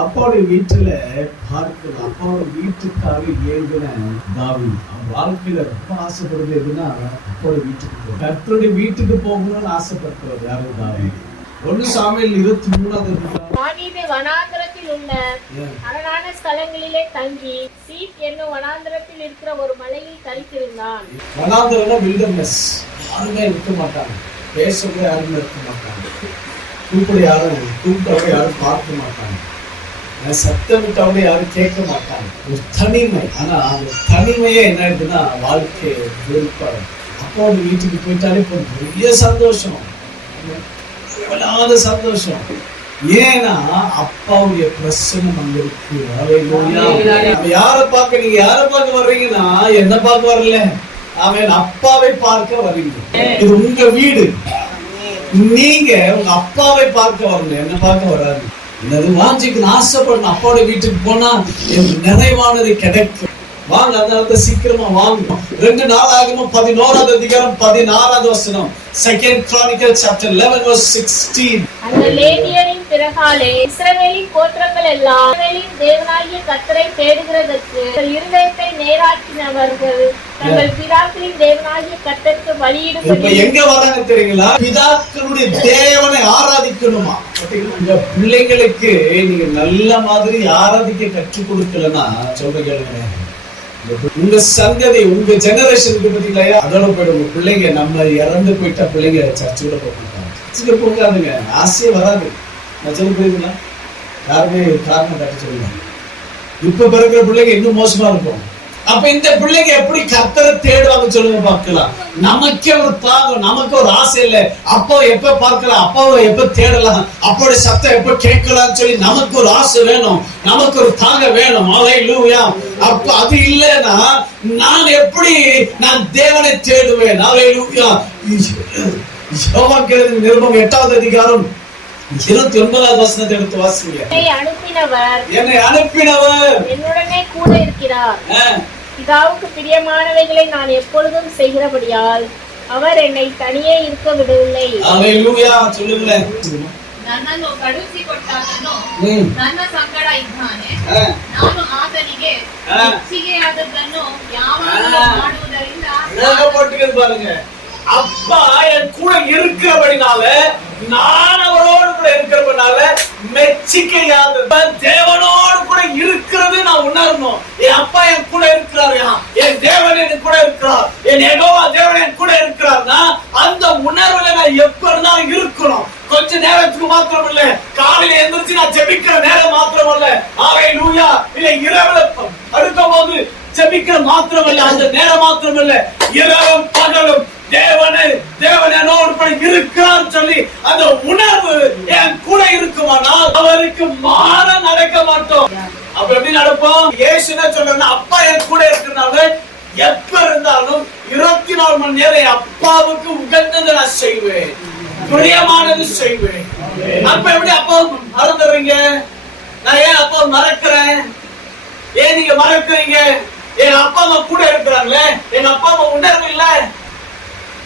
அப்பாவுடைய வீட்டுல பார்க்கலாம். அப்பாவுடைய வீட்டுக்காக ஏங்கின தாவீது அவன் வாழ்க்கையில ரொம்ப ஆசைப்படுறது எதுன்னா அப்பாவுடைய வீட்டுக்கு போகணும். கர்த்தருடைய வீட்டுக்கு போகணும்னு ஆசைப்படுறது யாரு? தாவீது. 1 சாமுவேல் 23 வனாந்திரத்தில் உள்ள அரணான ஸ்தலங்களிலே தங்கி சீப் என்னும் வனாந்திரத்தில் இருக்கிற ஒரு மலையில் தரித்திருந்தான். வனாந்திரம்னா வில்டர்னஸ். யாருமே இருக்க மாட்டாங்க, பேசக்கூட யாருமே இருக்க மாட்டாங்க, கூப்பிட்டவரை யாரும் பார்க்க மாட்டாங்க, சத்தம் விட்டவரை யாரும் கேட்க மாட்டாங்க. ஒரு தனிமை. ஆனா அந்த தனிமையே என்ன ஆயிடுதுன்னா வாழ்க்கை வெறுப்பாரு. அப்பாவோட வீட்டுக்கு போயிட்டாலே பெரிய சந்தோஷம், சந்தோஷம். ஏன்னா அப்பாவுடைய பிரசனம் அங்க இருக்கு. யார பார்க்க நீங்க யார பார்க்க வர்றீங்கன்னா என்ன பார்க்க வரல, அவன் அப்பாவை பார்க்க வர்றீங்க. இது உங்க வீடு. நீங்க உங்க அப்பாவை பார்க்க வரணும், என்ன பார்க்க வராது. என்னது வாஞ்சிக்கு ஆசைப்படணும். அப்பாவோட வீட்டுக்கு போனா எனக்கு நிறைவானது கிடைக்கும். வாங்க, அதனால சீக்கிரமா வாங்க. 2 நாளாகமம் 11வது அதிகாரம் 16வது வசனம். 2 Chronicles chapter 11 verse 16. அந்த லேவியரின் பிறகாலே இஸ்ரவேலின் கோத்திரங்கள் எல்லாம் இஸ்ரவேலின் தேவனாகிய கர்த்தரை தேடுகிறதற்கு இருதயத்தை நேராக்கினவர்கள் தங்கள் பிதாக்களின் தேவனாகிய கர்த்தருக்கு பலியிடும்படி. இப்ப எங்க வராங்க தெரியுங்களா? பிதாக்களுடைய தேவனை ஆராதிக்கணுமா? உங்க பிள்ளைங்களுக்கு நீங்க நல்ல மாதிரி ஆராதிக்க கற்றுக் கொடுக்கலன்னா சொல்ற கேளுங்க, உங்க சங்கதி உங்க ஜெனரேஷனுக்கு பத்திங்களா அதோட போயிடும். உங்க பிள்ளைங்க நம்ம இறந்து போயிட்டா பிள்ளைங்க சர்ச்சோட போட்டாங்க, சர்ச்சுக்கு போகாதுங்க, ஆசையே வராது. நான் சொல்ல புரியுதுங்களா? யாருமே காரணம் கட்ட சொல்லுங்க. இப்ப பிறகுற பிள்ளைங்க இன்னும் மோசமா இருக்கும். அப்ப இந்த பிள்ளைங்க எப்படி கர்த்தரை தேடுவாங்க சொல்லுங்க பார்க்கலாம். நமக்கே ஒரு தாகம், நமக்கு ஒரு ஆசை இல்லை. அப்போ எப்ப பார்க்கலாம், அப்பாவை எப்ப தேடலாம், அப்போடைய சத்தம் எப்ப கேட்கலாம்னு சொல்லி நமக்கு ஒரு ஆசை வேணும், நமக்கு ஒரு தாகம் வேணும். அல்லேலூயா. அப்ப அது இல்லைன்னா நான் எப்படி நான் தேவனை தேடுவேன்? அல்லேலூயா. யோவான் நிருபம் 8வது அதிகாரம் 29வது வசனத்தை எடுத்து வாசிங்க. என்னை அனுப்பினவர் என்னுடனே கூட இருக்கிறார். பிதாவுக்கு பிரியமானவைகளை நான் எப்பொழுதும் செய்கிறபடியால் அவர் என்னை தனியே இருக்க விடவில்லை. அல்லேலூயா. சொல்லுங்களேன். ನನ್ನನ್ನು ಕಳುಹಿಸಿಕೊಟ್ಟಾತನು ನನ್ನ ಸಂಗಡ ಇದ್ದಾನೆ, ನಾನು ಆತನಿಗೆ ಮೆಚ್ಚಿಗೆಯಾದದ್ದನ್ನು ಯಾವಾಗಲೂ ಮಾಡುವುದರಿಂದ பாருங்க. அப்பா என் கூட இருக்கிறபடினால, நான் அவரோடு கூட இருக்கிறபடினால மெச்சிக்கையாத தேவனோடு கூட இருக்கிறது நான் உணரணும். என் அப்பா என் கூட இருக்கிறாரு, என் தேவன் என் கூட இருக்கிறார், என் யெகோவா தேவன் என் கூட இருக்கிறார்னா அந்த உணர்வுல நான் எப்ப இருந்தாலும் இருக்கணும். கொஞ்ச நேரத்துக்கு மாத்திரம் இல்ல, காலையில எந்திரிச்சு நான் ஜெபிக்கிற நேரம் மாத்திரம் இல்ல, அல்லேலூயா, இல்ல இரவுல படுக்கும் போது ஜெபிக்கிற மாத்திரம் இல்ல, அந்த நேரம் மாத்திரம் இல்ல, இரவும் பகலும் தேவனோடு கூட இருக்கிறான்னு சொல்லி அந்த உணர்வு என் கூட இருக்குமானால் அவருக்கு மாற நடக்க மாட்டோம். அப்ப எப்படி நடப்போம்? இயேசு என்ன சொல்றாருன்னா, அப்பா என் கூட இருக்கிறனால எப்ப இருந்தாலும் 24 மணி நேரம் என் அப்பாவுக்கு உகந்ததை நான் செய்வேன், பிரியமானது செய்வேன். அப்ப எப்படி அப்பா மறந்துடுறீங்க? நான் ஏன் அப்பா மறக்கிறேன்? ஏன் நீங்க மறக்கிறீங்க? என் அப்பா அம்மா கூட இருக்கிறாங்களே, எங்க அப்பா அம்மா உணர்வு இல்ல.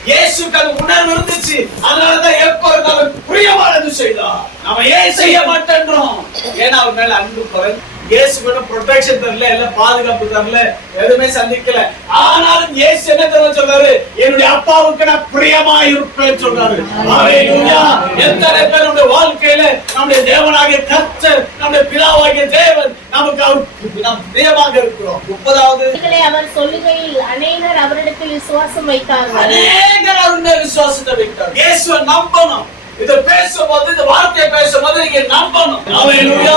இயேசுக்கு அந்த உணர்வு இருந்துச்சு, அதனாலதான் எப்ப இருந்தாலும் பிரியமானது செய்தார். நம்ம ஏன் செய்ய மாட்டேன்றோம்? ஏன்னா அவர் மேல அன்பு குறைந்து. இயேசு கூட ப்ரொடெக்ஷன் தரல, இல்ல பாதுகாப்பு தரல, எதுவுமே சந்திக்கல. ஆனாலும் இயேசு என்ன தெரியுமா சொல்றாரு? என்னுடைய அப்பாவுக்கு நான் பிரியமா இருப்பேன்னு சொல்றாரு. அல்லேலூயா. எத்தனை பேருடைய வாழ்க்கையில நம்முடைய தேவனாகிய கர்த்தர், நம்முடைய பிதாவாகிய தேவன் நமக்கு நாம் பிரியமாக இருக்கிறோம். 30வது அவர் சொல்லுகையில் அநேகர் அவரிடத்தில் விசுவாசம் வைத்தார்கள். அநேகர் அவருடைய விசுவாசத்தை வைத்தார்கள். இயேசுவை நம்பணும். இத பேசும்போது, இந்த வார்த்தையை பேசும்போது நீங்க நம்பணும். அல்லேலூயா.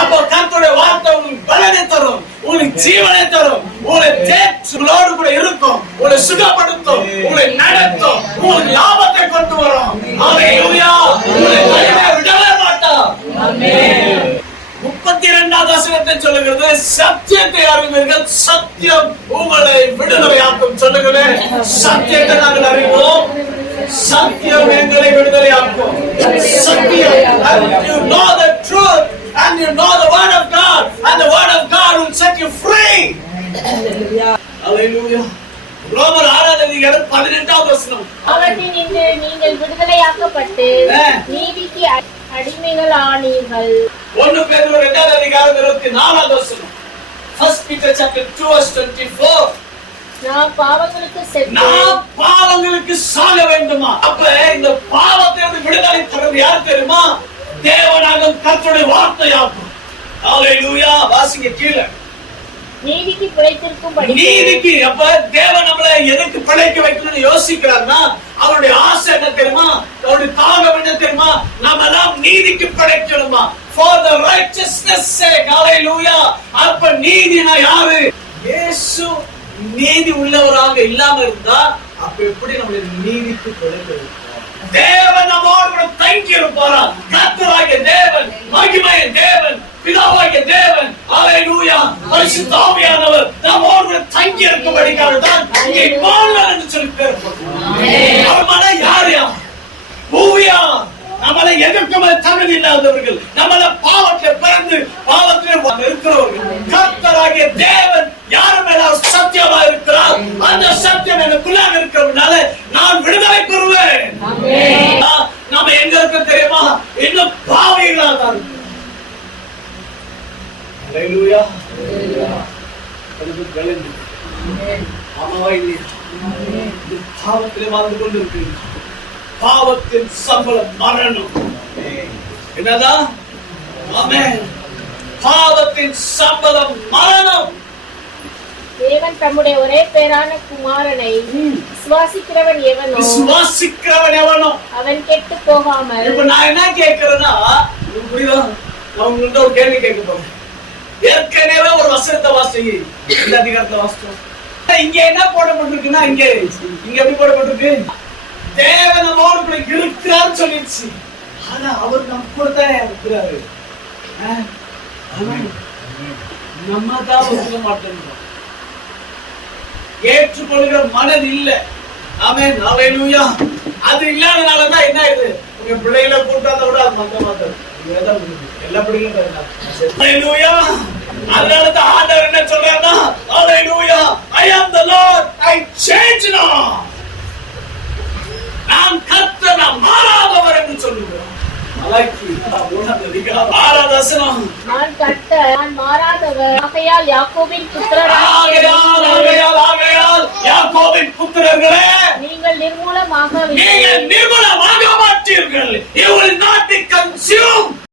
அப்போ கர்த்தருடைய வார்த்தை உங்களுக்கு பலனை தரும், உங்களுக்கு ஜீவனை தரும், உங்களை தேற்றோடு கூட இருக்கும், உங்களை சுகப்படுத்தும், உங்களை நடத்தும், உங்களுக்கு லாபத்தை கொண்டு வரும். அல்லேலூயா. உங்களை கைவிட விடவே மாட்டார். ஆமென். 32வது வசனத்தை சொல்லுகிறது, சத்தியத்தை அறிவீர்கள், சத்தியம் உங்களை விடுதலையாக்கும். சொல்லுகிறேன், சத்தியத்தை நாங்கள் அறிவோம், சத்தியம் எங்களை விடுதலையாக்கும். சத்தியம். And you know the truth and you know the word of God and the word of God will set you free. Hallelujah. ரோமர் 6வது அதிகாரம் 18வது வசனம். அவற்றினின்று நீங்கள் விடுதலையாக்கப்பட்டு நீதிக்கு அடிமைகள் ஆனீர்கள். 1 பேதுரு 24வது வசனம். 1 Peter chapter 2 verse 24. நாம் பாவங்களுக்கு செத்து நாம் பாவங்களுக்கு சாக வேண்டுமா? அப்ப இந்த பாவத்திலிருந்து விடுதலை தருவது யார் தெரியுமா? தேவனாகும் கர்த்தருடைய வார்த்தையாகும். ஹalleluya. வாசிங்க கீழே. நீதிக்கு பிழைத்திருக்கும்படி. நீதிக்கு அப்ப தேவன் நம்மளை எதுக்கு பிழைக்க வைக்கணும்னு யோசிக்கிறார்னா அவருடைய ஆசை என்ன தெரியுமா? அவருடைய தாகம் என்ன தெரியுமா? நாம எல்லாம் நீதிக்கு பிழைக்கணுமா? For the righteousness sake. ஹalleluya. அப்ப நீதினா யாரு? இயேசு நீதி உள்ளவராக இல்லாம இருந்தா அப்ப எப்படி நம்மளை நீதிக்கு பிழைக்க? தேவன் நம்மோடு கூட தங்கி இருப்பாரா? கர்த்தராகிய தேவன், மகிமைய தேவன், பிதாவாகிய தேவன், ஹalleluya, பரிசுத்த ஆவியானவர் நம்மோடு கூட தங்கி இருக்கும்படிக்காக தான் இங்கே இம்மானுவேல் என்று சொல்லி பேர் போட்டார். அவர்மன யார்? பூவியா நம்மளை எதிர்க்க தகுதி இல்லாதவர்கள், நம்மள பாவத்தை பிறந்து பாவத்தில் இருக்கிறவர்கள். கர்த்தராகிய தேவன் யார் மேல சத்தியமா இருக்கிறார்? அந்த சத்தியம் எனக்குள்ளாக இருக்கிறதுனால நான் விடுதலை பெறுவேன். நாம எங்க இருக்க தெரியுமா? இன்னும் பாவிகளாக தான் இருக்கிறோம். ஹalleluya. ஆமாவா இல்லையா? பாவத்திலே வாழ்ந்து கொண்டு இருக்கிறீர்கள். பாவத்தின் சம்பளம் மரணம். என்னதான்? ஆமென். பாவத்தின் சம்பளம் மரணம். தேவன் தம்முடைய ஒரே பேரான குமாரனை விசுவாசிக்கிறவன் எவனோ அவன் கெட்டு போகாமல். இப்ப நான் என்ன கேட்கிறேன்னா, புரியுதா? நான் உங்கள்ட்ட ஒரு கேள்வி கேட்க போறேன். ஏற்கனவே ஒரு வசனத்தை வாசிங்க. இந்த அதிகாரத்தை வாசிச்சோம். இங்க என்ன போடப்பட்டிருக்குன்னா, இங்க எப்படி போடப்பட்டிருக்கு? தேவன் நம்மோடு கூட இருக்கிறான்னு சொல்லிடுச்சு. ஆனா அவர் நம்ம கூட தான் இருக்கிறாரு. நம்ம தான் ஒத்துக்க மாட்டோம். ஏற்றுக்கொள்கிற மனது இல்ல. ஆமென். ஹalleluya. அது இல்லாதனாலதான் என்ன ஆகுது? உங்க பிள்ளைகளை கூட்டாத விட அது மந்த மாத்தம். எல்லா பிள்ளைகளும் ஹalleluya. அதனாலதான் ஆண்டவர் என்ன சொல்றாருன்னா, ஹalleluya, I am the Lord, I change not. நான் கர்த்தர், நான் மாறாதவர் என்று சொல்லுகிறோம். மலாக்கி 6வது வசனம். நான் கர்த்தர், நான் மாறாதவர். ஆகையால் யாக்கோபின் புத்திரராகிய யாக்கோபின் புத்திரர்களே, நீங்கள் நிர்மூலமாக மாட்டீர்கள். You will not be consumed.